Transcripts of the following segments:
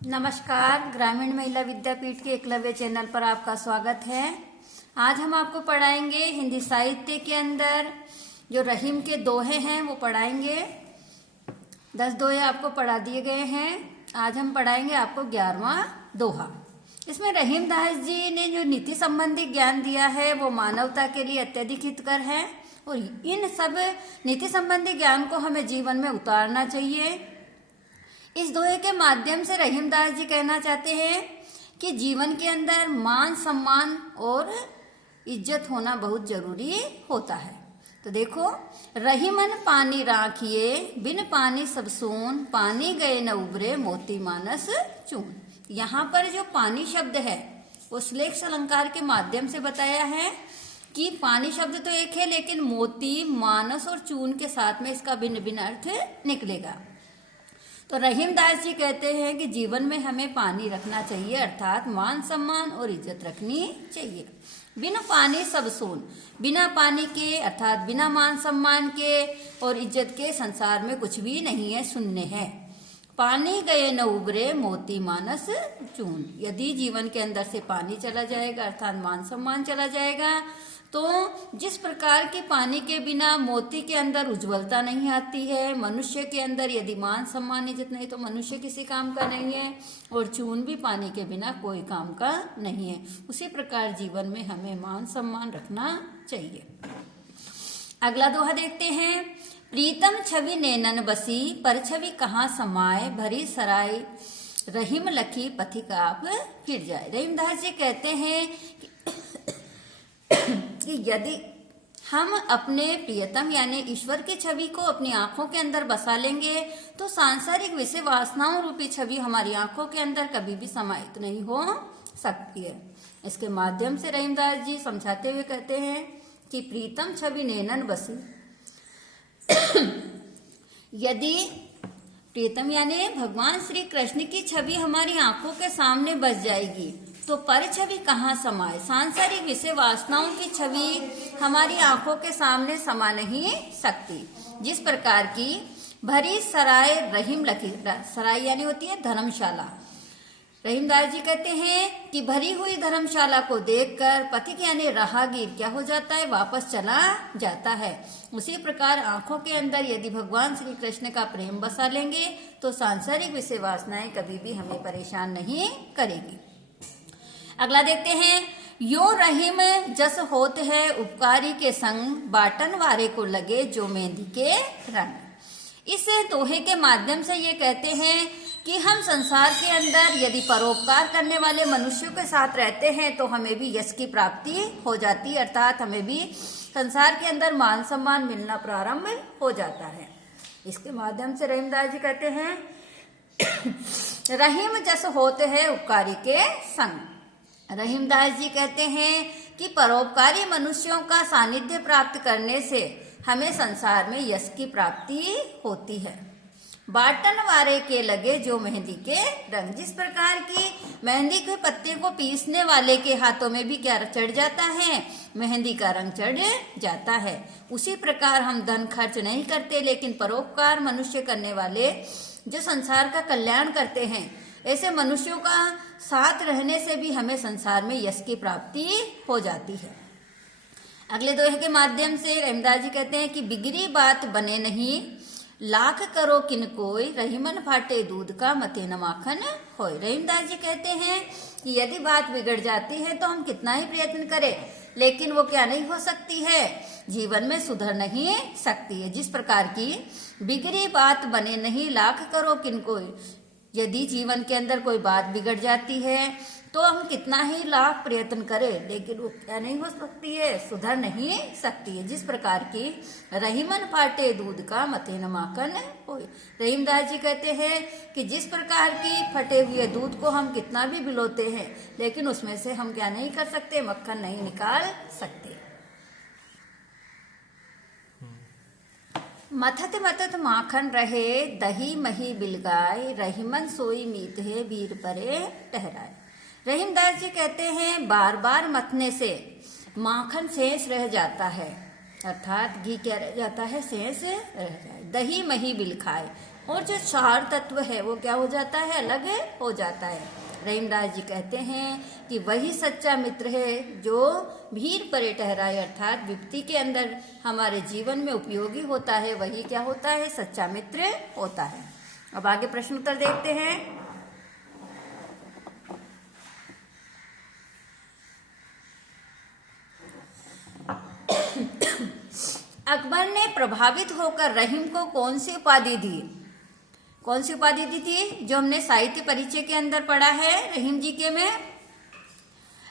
नमस्कार। ग्रामीण महिला विद्यापीठ के एकलव्य चैनल पर आपका स्वागत है। आज हम आपको पढ़ाएंगे हिंदी साहित्य के अंदर जो रहीम के दोहे हैं वो पढ़ाएंगे। 10 दोहे आपको पढ़ा दिए गए हैं। आज हम पढ़ाएंगे आपको 11वां दोहा। इसमें रहीम दास जी ने जो नीति संबंधी ज्ञान दिया है वो मानवता के लिए अत्यधिक हितकर है और इन सब नीति संबंधी ज्ञान को हमें जीवन में उतारना चाहिए। इस दोहे के माध्यम से रहीम दास जी कहना चाहते हैं कि जीवन के अंदर मान सम्मान और इज्जत होना बहुत जरूरी होता है। तो देखो, रहीमन पानी राखिए बिन पानी सब सून, पानी गए न उबरे मोती मानस चून। यहाँ पर जो पानी शब्द है वो श्लेष अलंकार के माध्यम से बताया है कि पानी शब्द तो एक है लेकिन मोती मानस और चून के साथ में इसका भिन्न भिन्न अर्थ निकलेगा। तो रहीम दास जी कहते हैं कि जीवन में हमें पानी रखना चाहिए, अर्थात मान सम्मान और इज्जत रखनी चाहिए। बिना पानी सब सून, बिना पानी के अर्थात बिना मान सम्मान के और इज्जत के संसार में कुछ भी नहीं है, शून्य है। पानी गए न उबरे मोती मानस चून। यदि जीवन के अंदर से पानी चला जाएगा अर्थात मान सम्मान चला जाएगा तो जिस प्रकार के पानी के बिना मोती के अंदर उज्ज्वलता नहीं आती है, मनुष्य के अंदर यदि मान सम्मान इज्जत नहीं तो मनुष्य किसी काम का नहीं है और चून भी पानी के बिना कोई काम का नहीं है। उसी प्रकार जीवन में हमें मान सम्मान रखना चाहिए। अगला दोहा देखते हैं। प्रीतम छवि नैनन बसी, पर छवि कहाँ समाये, भरी सराय रहीम लखी पथिक आप फिर जाए। रहीम दास जी कहते हैं कि यदि हम अपने प्रियतम यानी ईश्वर की छवि को अपनी आंखों के अंदर बसा लेंगे तो सांसारिक विषय वासनाओं रूपी छवि हमारी आंखों के अंदर कभी भी समाहित नहीं हो सकती है। इसके माध्यम से रहीम दास जी समझाते हुए कहते हैं कि प्रीतम छवि नैनन बसी, यदि प्रीतम यानी भगवान श्री कृष्ण की छवि हमारी आंखों के सामने बस जाएगी तो पर छवि कहाँ समाये, सांसारिक विषय वासनाओं की छवि हमारी आंखों के सामने समा नहीं सकती। जिस प्रकार की भरी सराय रहीम लखी, सराय यानी होती है धर्मशाला। रहीम दास जी कहते हैं कि भरी हुई धर्मशाला को देखकर पथिक यानी राहगीर क्या हो जाता है, वापस चला जाता है। उसी प्रकार आंखों के अंदर यदि भगवान श्री कृष्ण का प्रेम बसा लेंगे तो सांसारिक विषय वासनाएं कभी भी हमें परेशान नहीं करेगी। अगला देखते हैं। यो रहीम जस होत है उपकारी के संग, बाटन वारे को लगे जो मेहंदी के रंग। इस दोहे के माध्यम से ये कहते हैं कि हम संसार के अंदर यदि परोपकार करने वाले मनुष्यों के साथ रहते हैं तो हमें भी यश की प्राप्ति हो जाती है, अर्थात हमें भी संसार के अंदर मान सम्मान मिलना प्रारंभ हो जाता है। इसके माध्यम से रहीम दास जी कहते हैं रहीम जस होते है उपकारी के संग। रहीम दास जी कहते हैं कि परोपकारी मनुष्यों का सानिध्य प्राप्त करने से हमें संसार में यश की प्राप्ति होती है। बाटन वारे के लगे जो मेहंदी के रंग, जिस प्रकार की मेहंदी के पत्ते को पीसने वाले के हाथों में भी क्या चढ़ जाता है, मेहंदी का रंग चढ़ जाता है। उसी प्रकार हम धन खर्च नहीं करते लेकिन परोपकार मनुष्य करने वाले जो संसार का कल्याण करते हैं, ऐसे मनुष्यों का साथ रहने से भी हमें संसार में यश की प्राप्ति हो जाती है। अगले दोहे के माध्यम से रहीम दास जी कहते हैं कि बिगड़ी बात बने नहीं, लाख करो किन कोई, रहीमन फाटे दूध का मते न माखन होय। रहीम दास जी कहते हैं कि यदि बात बिगड़ जाती है तो हम कितना ही प्रयत्न करें लेकिन वो क्या नहीं हो सकती है, जीवन में सुधर नहीं सकती है। जिस प्रकार की बिगड़ी बात बने नहीं, लाख करो किन कोई, यदि जीवन के अंदर कोई बात बिगड़ जाती है तो हम कितना ही लाख प्रयत्न करें लेकिन वो क्या नहीं हो सकती है, सुधर नहीं सकती है। जिस प्रकार की रहीमन फाटे दूध का मते न माखन होय। रहीम दास जी कहते हैं कि जिस प्रकार की फटे हुए दूध को हम कितना भी बिलोते हैं लेकिन उसमें से हम क्या नहीं कर सकते, मक्खन नहीं निकाल सकते। मथत मथत माखन रहे, दही मही बिलगाय, रहीमन सोई मीत है वीर परे टहराए। रहीम दास जी कहते हैं बार बार मथने से माखन शेष रह जाता है, अर्थात घी क्या रह जाता है, शेष रह जाए। दही मही बिल खाए, और जो सार तत्व है वो क्या हो जाता है, अलग हो जाता है। रहीमदास जी कहते हैं कि वही सच्चा मित्र है जो भीड़ परे ठहराए, अर्थात विपत्ति के अंदर हमारे जीवन में उपयोगी होता है, वही क्या होता है, सच्चा मित्र होता है। अब आगे प्रश्न उत्तर देखते हैं। अकबर ने प्रभावित होकर रहीम को कौन सी उपाधि दी? कौन सी उपाधि दी थी जो हमने साहित्य परिचय के अंदर पढ़ा है रहीम जी के में?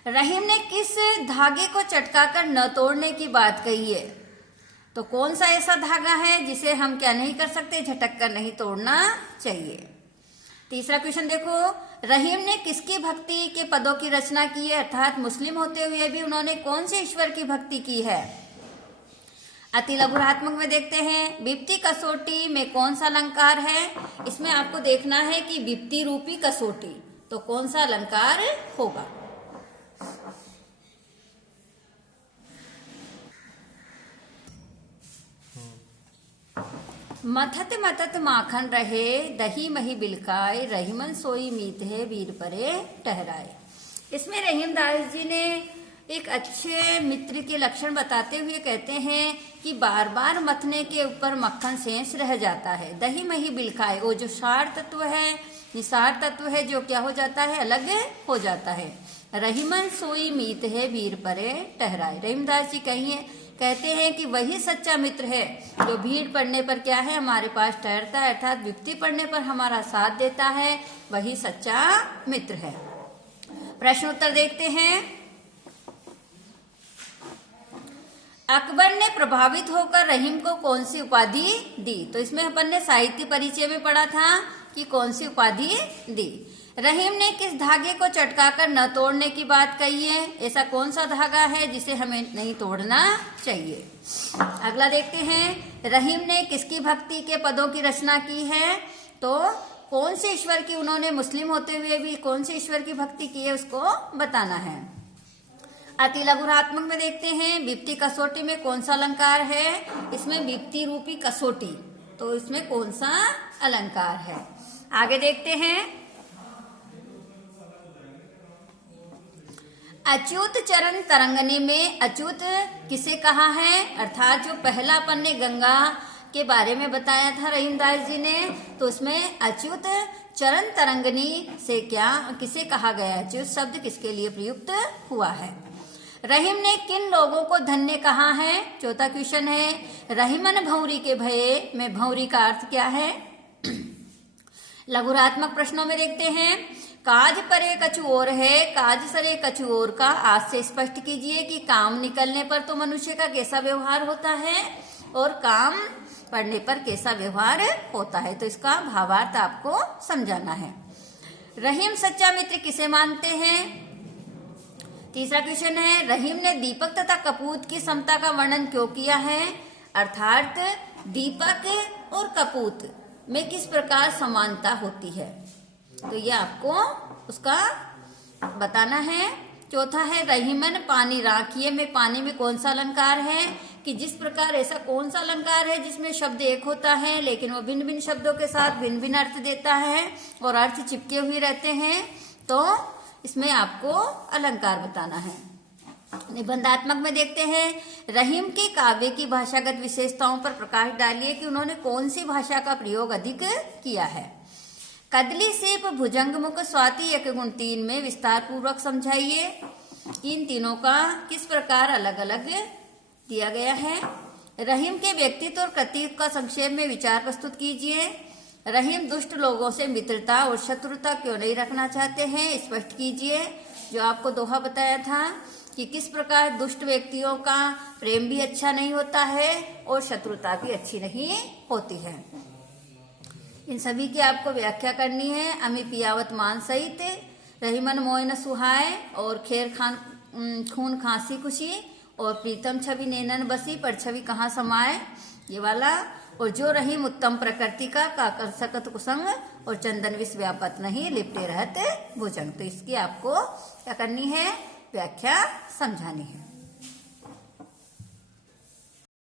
रहीम ने किस धागे को चटकाकर न तोड़ने की बात कही है? तो कौन सा ऐसा धागा है जिसे हम क्या नहीं कर सकते, झटक कर नहीं तोड़ना चाहिए। तीसरा क्वेश्चन देखो, रहीम ने किसकी भक्ति के पदों की रचना की है, अर्थात मुस्लिम होते हुए भी उन्होंने कौन से ईश्वर की भक्ति की है? अति लघुरात्मक में देखते हैं, विपत्ति कसौटी में कौन सा अलंकार है? इसमें आपको देखना है कि विपत्ति रूपी कसौटी, तो कौन सा अलंकार होगा। मथत मथत माखन रहे, दही मही बिलकाए, रहीमन सोई मीत है, वीर परे ठहराए। इसमें रहीमदास जी ने एक अच्छे मित्र के लक्षण बताते हुए कहते हैं कि बार बार मथने के ऊपर मक्खन शेष रह जाता है। दही मही बिलकाए, वो जो सार तत्व है, निसार तत्व है, जो क्या हो जाता है, अलग हो जाता है। रहीमन सोई मीत है, वीर परे ठहराए। रहीमदास जी कहते हैं कि वही सच्चा मित्र है जो भीड़ पड़ने पर क्या है, हमारे पास ठहरता है, अर्थात विपत्ति पड़ने पर हमारा साथ देता है, वही सच्चा मित्र है। प्रश्न उत्तर देखते हैं। अकबर ने प्रभावित होकर रहीम को कौन सी उपाधि दी? तो इसमें अपन ने साहित्य परिचय में पढ़ा था कि कौन सी उपाधि दी। रहीम ने किस धागे को चटकाकर न तोड़ने की बात कही है? ऐसा कौन सा धागा है जिसे हमें नहीं तोड़ना चाहिए? अगला देखते हैं, रहीम ने किसकी भक्ति के पदों की रचना की है? तो कौन से ईश्वर की, उन्होंने मुस्लिम होते हुए भी कौन से ईश्वर की भक्ति की है उसको बताना है। अति लघुरात्मक में देखते हैं, विपत्ति कसौटी में कौन सा अलंकार है? इसमें विपत्ति रूपी कसौटी, तो इसमें कौन सा अलंकार है? आगे देखते हैं, अच्युत चरण तरंगने में अच्युत किसे कहा है? अर्थात जो पहला अपन ने गंगा के बारे में बताया था रहीमदास जी ने, तो उसमें अच्युत चरण तरंगनी से क्या किसे कहा गया? अच्युत शब्द किसके लिए प्रयुक्त हुआ है? रहीम ने किन लोगों को धन्य कहा है? चौथा क्वेश्चन है, रहीमन भौरी के भये में भौरी का अर्थ क्या है? लघुरात्मक प्रश्नों में देखते हैं, काज परे कछु और है, काज सरे कछु और का आज से स्पष्ट कीजिए कि काम निकलने पर तो मनुष्य का कैसा व्यवहार होता है और काम पड़ने पर कैसा व्यवहार होता है। तो इसका भावार्थ आपको समझाना है। रहीम सच्चा मित्र किसे मानते हैं? तीसरा क्वेश्चन है, रहीम ने दीपक तथा कपूत की समता का वर्णन क्यों किया है? अर्थात दीपक और कपूत में किस प्रकार समानता होती है, तो ये आपको उसका बताना है। चौथा है, रहीमन पानी राखिए में पानी में कौन सा अलंकार है? कि जिस प्रकार ऐसा कौन सा अलंकार है जिसमें शब्द एक होता है लेकिन वो भिन्न भिन्न शब्दों के साथ भिन्न भिन्न अर्थ देता है और अर्थ चिपके हुए रहते हैं, तो इसमें आपको अलंकार बताना है। निबंधात्मक में देखते हैं, रहीम के काव्य की भाषागत विशेषताओं पर प्रकाश डालिए कि उन्होंने कौन सी भाषा का प्रयोग अधिक किया है। कदली सेप भुजंग मुख स्वाति एक गुण 3 में विस्तार पूर्वक समझाइए। इन तीनों का किस प्रकार अलग अलग दिया गया है। रहीम के व्यक्तित्व और कृतित्व का संक्षेप में विचार प्रस्तुत कीजिए। रहीम दुष्ट लोगों से मित्रता और शत्रुता क्यों नहीं रखना चाहते हैं, स्पष्ट कीजिए। जो आपको दोहा बताया था कि किस प्रकार दुष्ट व्यक्तियों का प्रेम भी अच्छा नहीं होता है और शत्रुता भी अच्छी नहीं होती है। इन सभी की आपको व्याख्या करनी है। अमी पियावत मान सहित रहीमन मोय न सुहाए और खेर खान खून खांसी खुशी और प्रीतम छवि नैनन बसी पर छवि कहाँ समाए, ये वाला। और जो रहीम उत्तम प्रकृति का काकर सकत कुसंग और चंदन विष व्यापत नहीं लिपटे रहते भुजंग। तो इसकी आपको क्या करनी है, व्याख्या समझानी है।